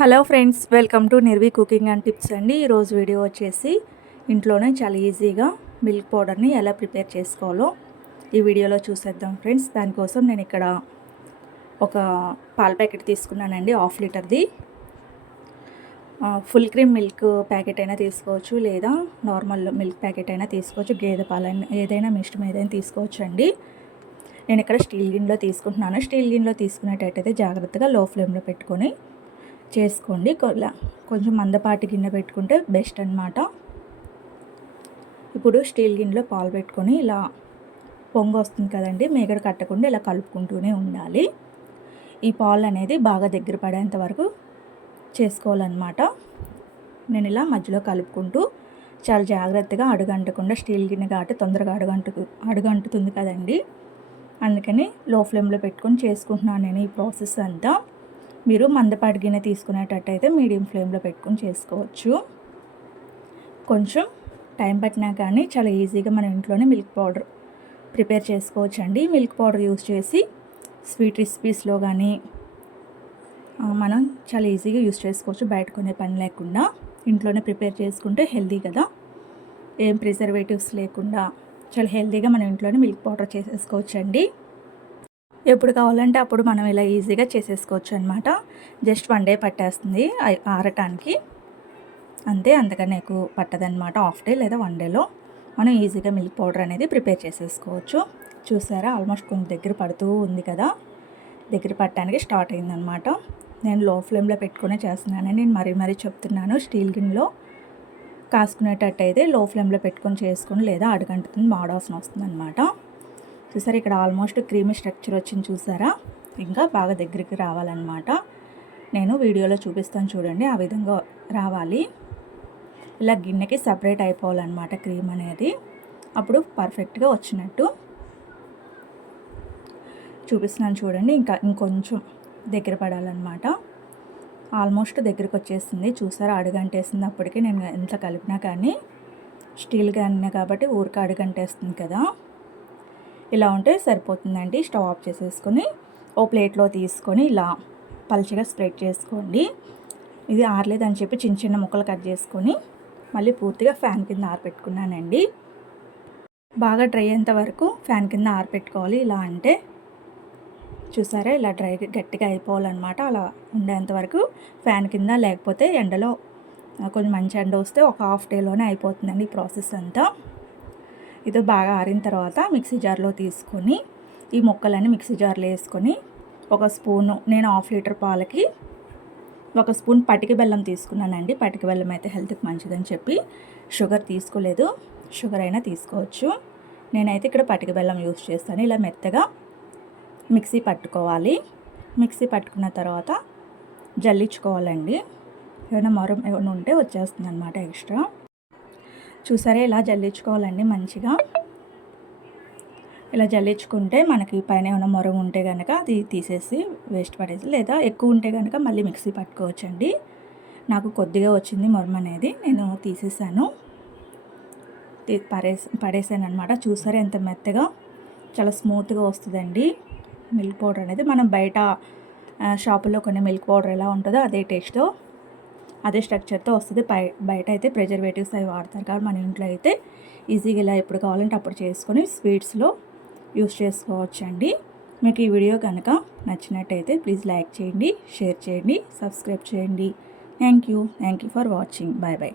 Hello friends, welcome to Nirvi cooking and tips అండి. ఈరోజు video వచ్చేసి ఇంట్లోనే చాలా ఈజీగా మిల్క్ పౌడర్ని ఎలా ప్రిపేర్ చేసుకోవాలో ఈ వీడియోలో చూసేద్దాం ఫ్రెండ్స్. దానికోసం నేను ఇక్కడ ఒక పాల ప్యాకెట్ తీసుకున్నానండి, 1/2 లీటర్ది. ఫుల్ క్రీమ్ మిల్క్ ప్యాకెట్ అయినా తీసుకోవచ్చు, లేదా నార్మల్ మిల్క్ ప్యాకెట్ అయినా తీసుకోవచ్చు. గేదె పాలైనా ఏదైనా మీ ఇష్టం ఏదైనా తీసుకోవచ్చు అండి. నేను ఇక్కడ స్టీల్ గిన్నెలో తీసుకుంటున్నాను. స్టీల్ గిన్నెలో తీసుకునేటట్టయితే జాగ్రత్తగా లో ఫ్లేమ్లో పెట్టుకొని చేసుకోండి. కొంచెం మందపాటి గిన్నె పెట్టుకుంటే బెస్ట్ అనమాట. ఇప్పుడు స్టీల్ గిన్నెలో పాలు పెట్టుకొని ఇలా పొంగు వస్తుంది కదండి, మేగడ కట్టకుండా ఇలా కలుపుకుంటూనే ఉండాలి. ఈ పాలు అనేది బాగా దగ్గర పడేంత వరకు చేసుకోవాలన్నమాట. నేను ఇలా మధ్యలో కలుపుకుంటూ చాలా జాగ్రత్తగా అడుగంటకుండా, స్టీల్ గిన్నె కాబట్టి తొందరగా అడుగంటుతుంది కదండి, అందుకని లో ఫ్లేమ్లో పెట్టుకొని చేసుకుంటున్నాను నేను ఈ ప్రాసెస్ అంతా. మీరు మందపాటి గిన్నె తీసుకునేటట్టయితే మీడియం ఫ్లేమ్లో పెట్టుకొని చేసుకోవచ్చు. కొంచెం టైం పట్టినా కానీ చాలా ఈజీగా మన ఇంట్లోనే మిల్క్ పౌడర్ ప్రిపేర్ చేసుకోవచ్చు అండి. మిల్క్ పౌడర్ యూస్ చేసి స్వీట్ రెసిపీస్లో కానీ మనం చాలా ఈజీగా యూస్ చేసుకోవచ్చు. బయట కొనే పని లేకుండా ఇంట్లోనే ప్రిపేర్ చేసుకుంటే హెల్తీ కదా, ఏం ప్రిజర్వేటివ్స్ లేకుండా చాలా హెల్తీగా మన ఇంట్లోనే మిల్క్ పౌడర్ చేసేసుకోవచ్చు అండి. ఎప్పుడు కావాలంటే అప్పుడు మనం ఇలా ఈజీగా చేసేసుకోవచ్చు అనమాట. జస్ట్ 1 డే పట్టేస్తుంది ఆరటానికి, అంతే. అంతకన్నా ఎక్కువ పట్టదనమాట. 1/2 డే లేదా 1 డేలో మనం ఈజీగా మిల్క్ పౌడర్ అనేది ప్రిపేర్ చేసేసుకోవచ్చు. చూసారా, ఆల్మోస్ట్ కొంచెం దగ్గర పడుతూ ఉంది కదా, దగ్గర పట్టడానికి స్టార్ట్ అయిందనమాట. నేను లో ఫ్లేమ్లో పెట్టుకునే చేస్తున్నానండి. నేను మరీ చెప్తున్నాను, స్టీల్ గిన్నెలో కాసుకునేటట్టయితే లో ఫ్లేమ్లో పెట్టుకొని చేసుకొని, లేదా అడుగంటుతుంది, మాడవాసన వస్తుంది అనమాట. చూసారా, ఇక్కడ ఆల్మోస్ట్ క్రీమీ స్ట్రక్చర్ వచ్చింది చూసారా. ఇంకా బాగా దగ్గరికి రావాలన్నమాట. నేను వీడియోలో చూపిస్తాను చూడండి, ఆ విధంగా రావాలి. ఇలా గిన్నెకి సపరేట్ అయిపోవాలన్నమాట క్రీమ్ అనేది, అప్పుడు పర్ఫెక్ట్గా వచ్చినట్టు. చూపిస్తున్నాను చూడండి, ఇంకొంచెం దగ్గర పడాలన్నమాట. ఆల్మోస్ట్ దగ్గరికి వచ్చేసింది చూసారా, అడుగంటేసింది. అప్పటికి నేను ఎంత కలిపినా కానీ స్టీల్ గిన్నె కాబట్టి ఊరికి అడుగంటేస్తుంది కదా. ఇలా ఉంటే సరిపోతుందండి. స్టవ్ ఆఫ్ చేసేసుకొని ఓ ప్లేట్లో తీసుకొని ఇలా పల్చగా స్ప్రెడ్ చేసుకోండి. ఇది ఆరలేదని చెప్పి చిన్న ముక్కలు కట్ చేసుకొని మళ్ళీ పూర్తిగా ఫ్యాన్ కింద ఆరపెట్టుకున్నానండి. బాగా డ్రై అయ్యేంత వరకు ఫ్యాన్ కింద ఆరపెట్టుకోవాలి. ఇలా అంటే చూసారా, ఇలా గట్టిగా అయిపోవాలన్నమాట. అలా ఉండేంత వరకు ఫ్యాన్ కింద, లేకపోతే ఎండలో కొంచెం మంచి ఎండ వస్తే ఒక 1/2 డేలోనే అయిపోతుందండి ఈ ప్రాసెస్ అంతా. ఇది బాగా ఆరిన తర్వాత మిక్సీ జార్లో తీసుకొని ఈ ముక్కలన్నీ మిక్సీ జార్లో వేసుకొని ఒక స్పూను, నేను 1/2 లీటర్ పాలకి 1 స్పూన్ పటిక బెల్లం తీసుకున్నానండి. పటిక బెల్లం అయితే హెల్త్కి మంచిదని చెప్పి షుగర్ తీసుకోలేదు, షుగర్ అయినా తీసుకోవచ్చు. నేనైతే ఇక్కడ పటిక బెల్లం యూస్ చేస్తాను. ఇలా మెత్తగా మిక్సీ పట్టుకోవాలి. మిక్సీ పట్టుకున్న తర్వాత జల్లించుకోవాలండి. ఏమైనా ఉంటే వచ్చేస్తుంది అనమాట ఎక్స్ట్రా. చూసారా, ఇలా జల్లించుకోవాలండి మంచిగా. ఇలా జల్లించుకుంటే మనకి పైన ఏమైనా మొరం ఉంటే కనుక అది తీసేసి వేస్ట్ పడేసి, లేదా ఎక్కువ ఉంటే కనుక మళ్ళీ మిక్సీ పట్టుకోవచ్చండి. నాకు కొద్దిగా వచ్చింది మొరం అనేది, నేను తీసేసాను, పడేసాను అనమాట. చూసారా ఎంత మెత్తగా, చాలా స్మూత్గా వస్తుందండి మిల్క్ పౌడర్ అనేది. మనం బయట షాపుల్లో కొన్ని మిల్క్ పౌడర్ ఎలా ఉంటుందో అదే టేస్ట్తో, అదే స్ట్రక్చర్తో వస్తుంది. బయట అయితే ప్రిజర్వేటివ్స్ అవి వాడతారు కాబట్టి మన ఇంట్లో అయితే ఈజీగా ఇలా ఎప్పుడు కావాలంటే అప్పుడు చేసుకొని స్వీట్స్లో యూస్ చేసుకోవచ్చండి. మీకు ఈ వీడియో కనుక నచ్చినట్టయితే ప్లీజ్ లైక్ చేయండి, షేర్ చేయండి, సబ్స్క్రైబ్ చేయండి. Thank you for watching. Bye.